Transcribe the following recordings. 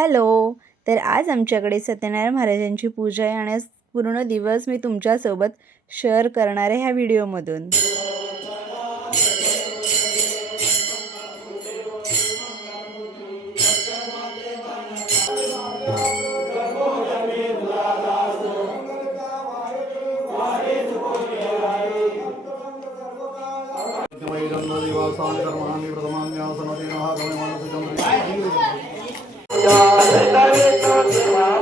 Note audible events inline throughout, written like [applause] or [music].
Hello. तर आज आमच्याकडे सत्यनारायण महाराजांची पूजा आहे आणि पूर्ण दिवस मी तुमच्यासोबत शेअर करणार आहे ह्या व्हिडिओमधून. 呀，来来来来来。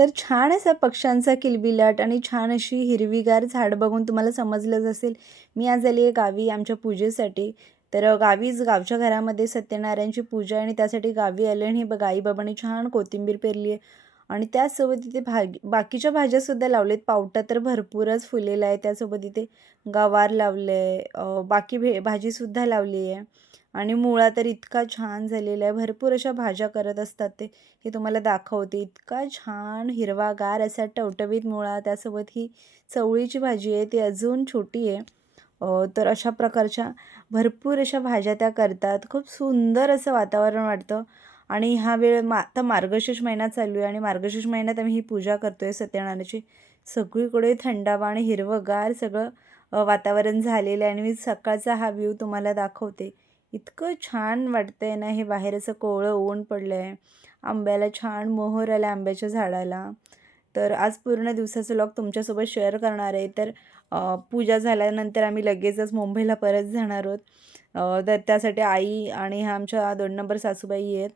तर छान असा पक्ष्यांचा किलबिलाट आणि छान अशी हिरवीगार झाड बघून तुम्हाला समजलंच असेल. मी आज आली आहे गावी आमच्या पूजेसाठी. तर गावीच गावच्या घरामध्ये सत्यनारायणची पूजा आणि त्यासाठी गावी आले आणि बघा आईबाबांनी छान कोथिंबीर पेरली आहे आणि त्याचसोबत इथे भागी बाकीच्या भाज्यासुद्धा लावलेत. पावटा तर भरपूरच फुलेला आहे त्यासोबत इथे गवार लावलं आहे बाकी भे भाजीसुद्धा लावली आहे आणि मुळा तर इतका छान झालेला आहे. भरपूर अशा भाज्या करत असतात ते. हे तुम्हाला दाखवते. इतका छान हिरवागार असा टवटवीत मुळा त्यासोबत ही चवळीची भाजी आहे. ती अजून छोटी आहे. तर अशा प्रकारच्या भरपूर अशा भाज्या त्या करतात. खूप सुंदर असं वातावरण वाटतं. आणि हा वेळ मा आता मार्गशीर्ष महिना चालू आहे आणि मार्गशीर्ष महिन्यात आम्ही ही पूजा करतो आहे सत्यनारायणाची. सगळीकडे थंडावा आणि हिरवंगार सगळं वातावरण झालेलं आहे. आणि मी सकाळचा हा व्ह्यू तुम्हाला दाखवते. इतकं छान वाटतं आहे ना हे बाहेर असं कोवळं ऊन पडलं आहे आंब्याला छान मोहर आला आंब्याच्या झाडाला. तर आज पूर्ण दिवसाचं लॉग तुमच्यासोबत शेअर करणार आहे. तर पूजा झाल्यानंतर आम्ही लगेचच मुंबईला परत जाणार आहोत. तर त्यासाठी आई आणि ह्या आमच्या दोन नंबर सासूबाई आहेत.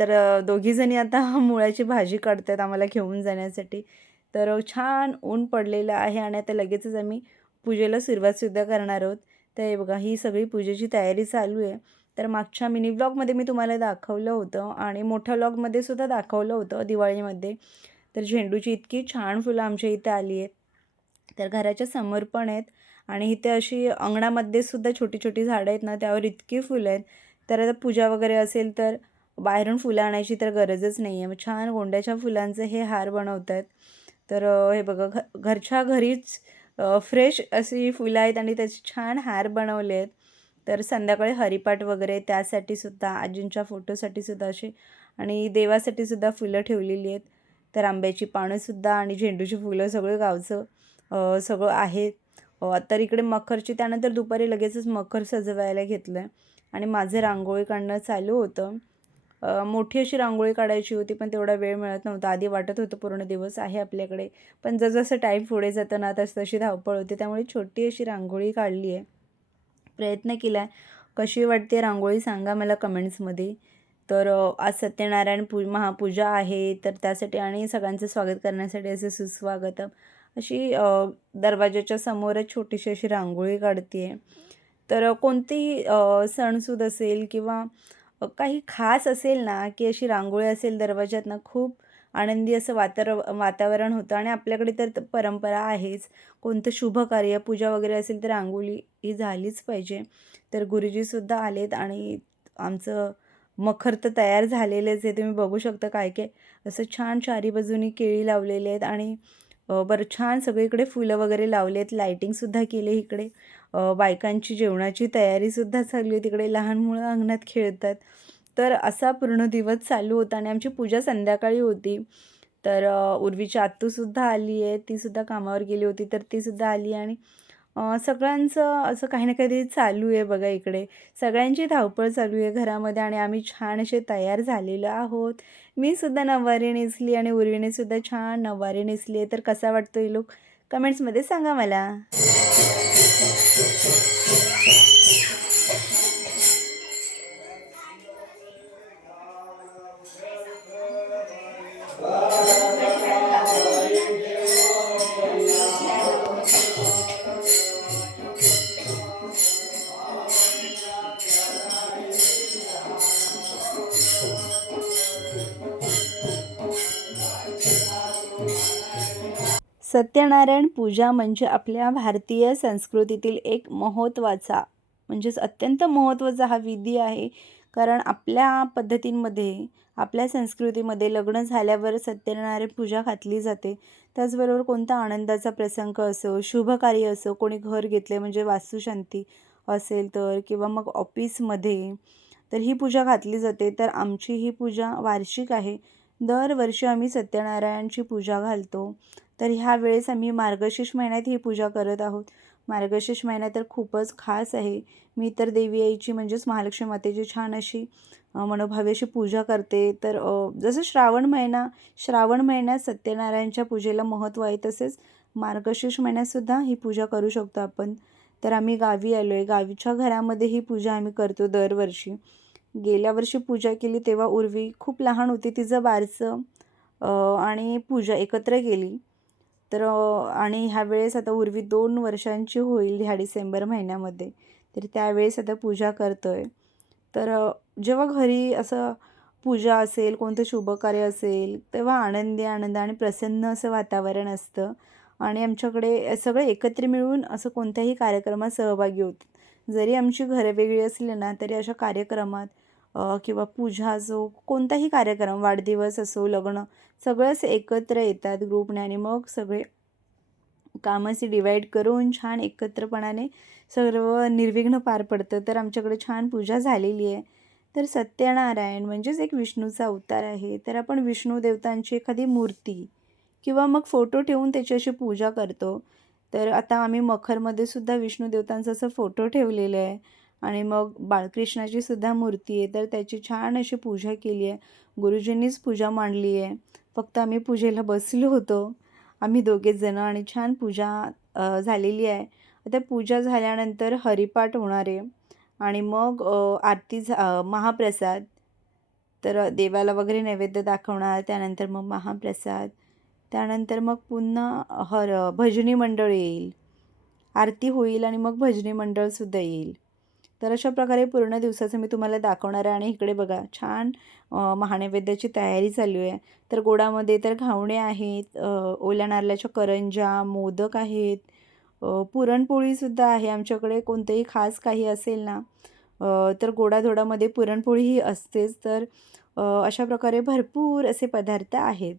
तर दोघीजणी आता [laughs] मुळ्याची भाजी काढतात आम्हाला घेऊन जाण्यासाठी. तर छान ऊन पडलेलं आहे आणि आता लगेचच आम्ही पूजेला सुरुवातसुद्धा करणार आहोत. तर हे बघा ही सगळी पूजेची तयारी चालू आहे. तर मागच्या मिनी ब्लॉगमध्ये मी तुम्हाला दाखवलं होतं आणि मोठ्या ब्लॉगमध्ये सुद्धा दाखवलं होतं दिवाळीमध्ये. तर झेंडूची इतकी छान फुलं आमच्या इथे आली आहेत. तर घराच्या समोर पण आहेत आणि इथे अशी अंगणामध्ये सुद्धा छोटी छोटी झाडं आहेत ना त्यावर इतकी फुलं आहेत. तर आता पूजा वगैरे असेल तर बाहेरून फुलं आणायची तर गरजच नाही आहे. मग छान गोंड्याच्या फुलांचे हे हार बनवत आहेत तर हे बघा घ घरच्या घरीच फ्रेश अशी फुलं आहेत आणि त्याचे छान हार बनवले आहेत. तर संध्याकाळी हरिपाठ वगैरे त्यासाठी सुद्धा आजींच्या फोटोसाठी सुद्धा असे आणि देवासाठी सुद्धा फुलं ठेवलेली आहेत. तर आंब्याची पानंसुद्धा आणि झेंडूची फुलं सगळं गावचं सगळं आहे. तर इकडे मखरची त्यानंतर दुपारी लगेचच मखर सजवायला घेतलं आहे आणि माझं रांगोळी काढणं चालू होतं. मोठी अशी रांगोळी काढायची होती पण तेवढा वेळ मिळत नव्हता. आधी वाटत होतं पूर्ण दिवस आहे आपल्याकडे. पण जसं टाईम पुढे जातं ना तस तशी धावपळ होते. त्यामुळे छोटी अशी रांगोळी काढली आहे. प्रयत्न केला आहे. कशी वाटते रांगोळी सांगा मला कमेंट्समध्ये तर आज सत्यनारायण पू महापूजा आहे. तर त्यासाठी आणि सगळ्यांचं स्वागत करण्यासाठी असं सुस्वागतम अशी दरवाज्याच्या दरवाजाच्या समोरच छोटीशी अशी रांगोळी काढते आहे तर कोणतीही कोणतेही सणसूद असेल किंवा काही खास असेल ना की अशी रांगोळी असेल दरवाज्यात ना खूप आनंदी असं वातार वातावरण होतं आणि आपल्याकडे तर परंपरा आहेच. कोणतं शुभ कार्य पूजा वगैरे असेल तर रांगोळी ही झालीच पाहिजे. तर गुरुजीसुद्धा आलेत आणि आमचं मखर तर तयार झालेलेच आहे. तुम्ही बघू शकता काय काय असं छान चारी बाजूनी केळी लावलेले आहेत आणि बरं छान सगळीकडे फुलं वगैरे लावले आहेत लायटिंगसुद्धा केले इकडे. बायकांची जेवणाची तयारीसुद्धा चालली आहे तिकडे लहान मुलं अंगणात खेळतात. तर असा पूर्ण दिवस चालू होता आणि आमची पूजा संध्याकाळी होती. तर उर्वीची आत्तूसुद्धा आली आहे तीसुद्धा कामावर गेली होती तर तीसुद्धा आली आणि सगळ्यांचं असं काही ना काही चालू आहे बघा इकडे. सगळ्यांची धावपळ चालू आहे घरामध्ये आणि आम्ही छान असे तयार झालेलो आहोत. मी सुद्धा नववारी नेसली आणि उर्वीने सुद्धा छान नववारी नेसली आहे. तर कसा वाटतो ही लोक कमेंट्समध्ये सांगा मला. सत्यनारायण पूजा म्हणजे आपल्या भारतीय संस्कृतीतील एक महत्त्वाचा म्हणजेच अत्यंत महत्त्वाचा हा विधी आहे. कारण आपल्या पद्धतींमध्ये आपल्या संस्कृतीमध्ये लग्न झाल्यावर सत्यनारायण पूजा घातली जाते. त्याचबरोबर कोणता आनंदाचा प्रसंग असो शुभकार्य असो कोणी घर घेतले म्हणजे वास्तुशांती असेल तर किंवा मग ऑफिसमध्ये तर ही पूजा घातली जाते. तर आमची ही पूजा वार्षिक आहे. दरवर्षी आम्ही सत्यनारायणची पूजा घालतो. तर ह्या वेळेस आम्ही मार्गशीर्ष महिन्यात ही पूजा करत आहोत. मार्गशीर्ष महिना तर खूपच खास आहे. मी तर देवी आईची म्हणजेच महालक्ष्मी मातेची छान अशी मनोभावी अशी पूजा करते. तर जसं श्रावण महिना श्रावण महिन्यात सत्यनारायणच्या पूजेला महत्त्व आहे तसेच मार्गशीर्ष महिन्यातसुद्धा ही पूजा करू शकतो आपण. तर आम्ही गावी आलो आहे गावीच्या घरामध्ये ही पूजा आम्ही करतो दरवर्षी. गेल्या वर्षी पूजा केली तेव्हा उर्वी खूप लहान होती तिचं बारसं आणि पूजा एकत्र केली. तर आणि ह्या वेळेस आता उर्वी दोन वर्षांची होईल ह्या डिसेंबर महिन्यामध्ये. तर त्यावेळेस आता पूजा करतो आहे तर जेव्हा घरी असं पूजा असेल कोणतं शुभकार्य असेल तेव्हा आनंदी आनंद आणि प्रसन्न असं वातावरण असतं. आणि आमच्याकडे सगळे एकत्र मिळून असं कोणत्याही कार्यक्रमात सहभागी होतात. जरी आमची घरं वेगळी असली ना तरी अशा कार्यक्रमात किंवा पूजा असो कोणताही कार्यक्रम वाढदिवस असो लग्न सगळंच एकत्र येतात ग्रुपने आणि मग सगळे कामाचे डिवाईड करून छान एकत्रपणाने सर्व निर्विघ्न पार पडतं. तर आमच्याकडे छान पूजा झालेली आहे. तर सत्यनारायण म्हणजेच एक विष्णूचा अवतार आहे. तर आपण विष्णू देवतांची एखादी मूर्ती किंवा मग फोटो ठेवून त्याची अशी पूजा करतो. तर आता आम्ही मखरमध्ये सुद्धा विष्णू देवतांचा असं फोटो ठेवलेलं आहे. आणि मग बाळकृष्णाची सुद्धा मूर्ती आहे तर त्याची छान अशी पूजा केली आहे. गुरुजींनीच पूजा मांडली आहे. फक्त आम्ही पूजेला बसलो होतो. आम्ही दोघेच जणं आणि छान पूजा झालेली आहे. आता पूजा झाल्यानंतर हरिपाठ होणार आहे. आणि मग आरती झा महाप्रसाद. तर देवाला वगैरे नैवेद्य दाखवणार त्यानंतर मग महाप्रसाद. त्यानंतर मग पुन्हा हर भजनी मंडळ येईल. आरती होईल आणि मग भजनी मंडळसुद्धा येईल. तर अशा प्रकारे पूर्ण दिवसाचं मी तुम्हाला दाखवणार आहे. आणि इकडे बघा छान महानैवेद्याची तयारी चालू आहे. तर गोडामध्ये तर घावणे आहेत ओल्या नारळाच्या करंजा मोदक आहेत पुरणपोळीसुद्धा आहे आमच्याकडे. कोणतंही खास काही असेल ना तर गोडाधोडामध्ये पुरणपोळीही असतेच. तर अशा प्रकारे भरपूर असे पदार्थ आहेत.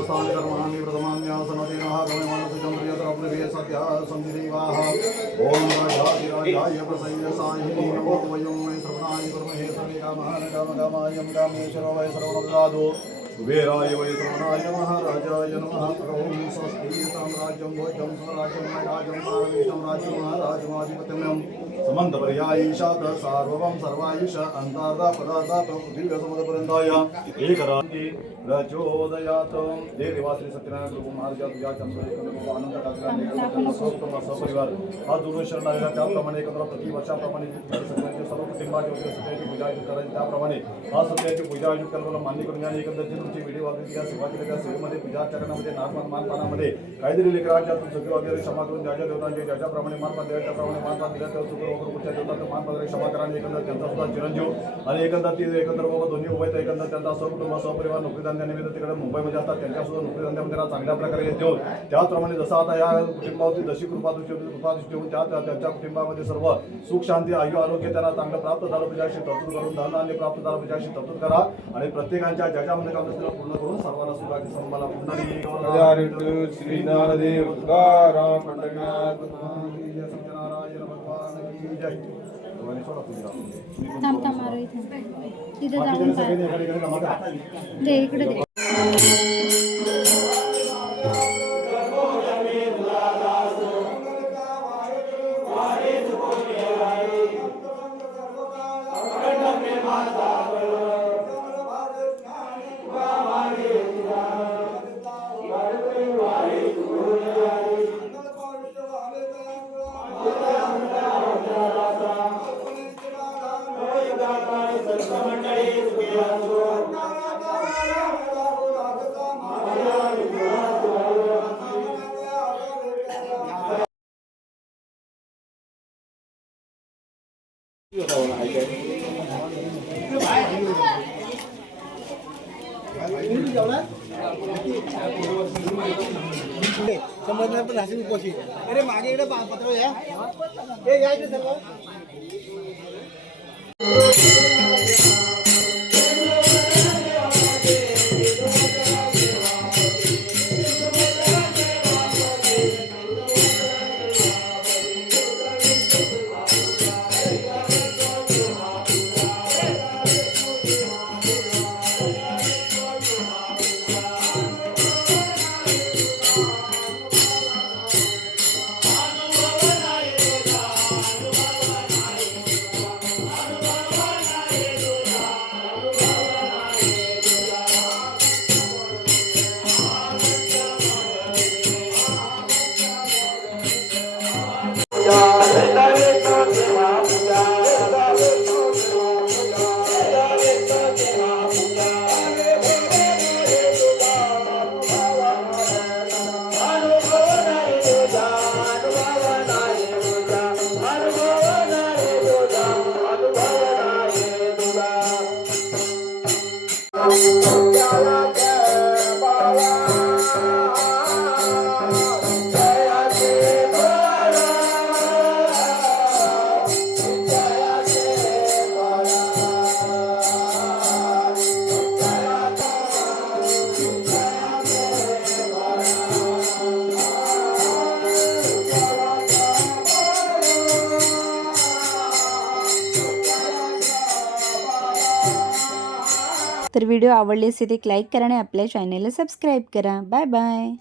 प्रथमान्यासनतेनः गमयमानसजं प्रियतरप्लवे सत्या सन्ति देवाः ॐ राजाधिराजाय प्रसय्यसाहि नमो वयं वै श्रवणाय कुर्महे सर्वे कामः कामकामायं कामेश्वरो वै सर्वमदादो कुबेराय वै श्रवणाय महाराजाय नमः। ॐ स्वस्ति साम्राज्यं भोजं स्वराज्यं नैराज्यं सारविष्टं राज्यं महाराजमाधिपत्यं। समन्तपर्यायीशात सार्वभं सर्वायुष अन्तार्दा पदार्था पृथिव्यसमुदपर्यन्ताय एकराङ्गी प्रचोदयात देवाश्री सत्यनारायण प्रभू महाराजा तुझ्या चंद्र आनंद काकरा सपरिवार हा जोडून शरण आलेला त्याप्रमाणे एकत्र प्रतिवर्षाप्रमाणे सगळ्यांचे सर्व कुटुंबाचे वगैरे सत्याची पूजा आयोजित करायची त्याप्रमाणे हा सत्याची पूजा आयोजित कल्पना मान्य करून आणि एकंदरची तुमची व्हिडिओ वगैरे या सेवा केल्या त्या सेवेमध्ये पूजा करण्यामध्ये नागमान मानपानामध्ये काहीतरी लेकरांच्या चुकी वगैरे क्षमा करून ज्या ज्या देवतांचे ज्या ज्याप्रमाणे मानपान द्यावे त्याप्रमाणे मानपान दिल्या तर चुकर वगैरे पुढच्या देवतांचं मानपान वगैरे क्षमा करा आणि एकंदर त्यांचा सुद्धा चिरंजीव आणि एकंदर ती एकंदर बाबा दोन्ही आहेत एकंदर त्यांचा सहकुटुंब सहपरिवार नोकरी धंद्यानिमित्त तिकडे मुंबईमध्ये असतात. त्यांच्या सुद्धा नोकरी धंद्यामध्ये त्यांना चांगल्या प्रकारे देऊन त्याचप्रमाणे जसं आता या कुटुंबावरती जशी कृपादृष्टी होती कृपादृष्टी होऊन त्या त्या- त्यांच्या कुटुंबामध्ये सर्व सुख शांती आयु आरोग्य त्यांना चांगलं प्राप्त झालं तुझ्याशी तरतूद करून धन आणि प्राप्त झालं तुझ्याशी तरतूद करा आणि प्रत्येकाच्या ज्याच्या मध्ये काम असतील पूर्ण करून सर्वांना सुखाची संभाला श्रीनारदेव पंढरनाथ सत्यनारायण भगवान की जय. थांब थांब मारू इथे तिथे बाकीचे जाऊन सगळे पाय एका ठिकाणी जमा करा. दे इकडे दे संबंध पण राहशील उपोषी अरे मागे इकडे पा- पत्र या हे। या इकडे सर्व तर व्हिडिओ आवडले असेल एक लाईक करा आणि आपल्या चॅनेलला सबस्क्राईब करा. Bye bye.